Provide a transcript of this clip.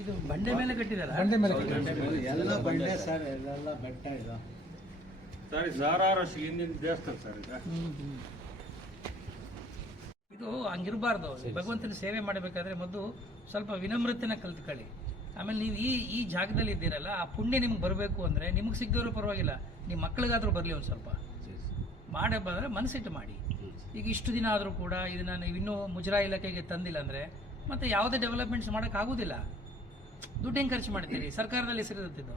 ಇದು ಬಂಡೆ ಮೇಲೆ ಕಟ್ಟಿದಾರ? ಬಂಡೆ ಮೇಲೆ ಎಲ್ಲ ಬಂಡೆ ಸರ್, ಎಲ್ಲ ಬೆಟ್ಟ ಇದು ಸರ್. ಸಾವಿರಾರು ವರ್ಷ ಹಿಂದಿನ ದೇವಸ್ಥಾನ ಸರ್ ಇದು ಹಂಗಿರಬಾರ್ದು. ಭಗವಂತನ ಸೇವೆ ಮಾಡಬೇಕಾದ್ರೆ ಮೊದಲು ಸ್ವಲ್ಪ ವಿನಮ್ರತೆನ ಕಲ್ತ್ಕೊಳ್ಳಿ. ಆಮೇಲೆ ನೀವು ಈ ಜಾಗದಲ್ಲಿ ಇದ್ದೀರಲ್ಲ, ಆ ಪುಣ್ಯ ನಿಮ್ಗೆ ಬರಬೇಕು ಅಂದರೆ ನಿಮ್ಗೆ ಸಿಗದವರು ಪರವಾಗಿಲ್ಲ, ನಿಮ್ಮ ಮಕ್ಳಿಗಾದ್ರೂ ಬರಲಿ. ಒಂದು ಸ್ವಲ್ಪ ಮಾಡಬಾದ್ರೆ ಮನಸ್ಸಿಟ್ಟು ಮಾಡಿ. ಈಗ ಇಷ್ಟು ದಿನ ಆದರೂ ಕೂಡ ಇದನ್ನು ನೀವು ಇನ್ನೂ ಮುಜರಾಯಿ ಇಲಾಖೆಗೆ ತಂದಿಲ್ಲ ಅಂದರೆ ಮತ್ತೆ ಯಾವುದೇ ಡೆವಲಪ್ಮೆಂಟ್ಸ್ ಮಾಡೋಕ್ಕಾಗೋದಿಲ್ಲ. ದುಡ್ಡು ಹೆಂಗೆ ಖರ್ಚು ಮಾಡ್ತೀರಿ? ಸರ್ಕಾರದಲ್ಲಿ ಹೆಸರಿರುತ್ತಿದ್ದು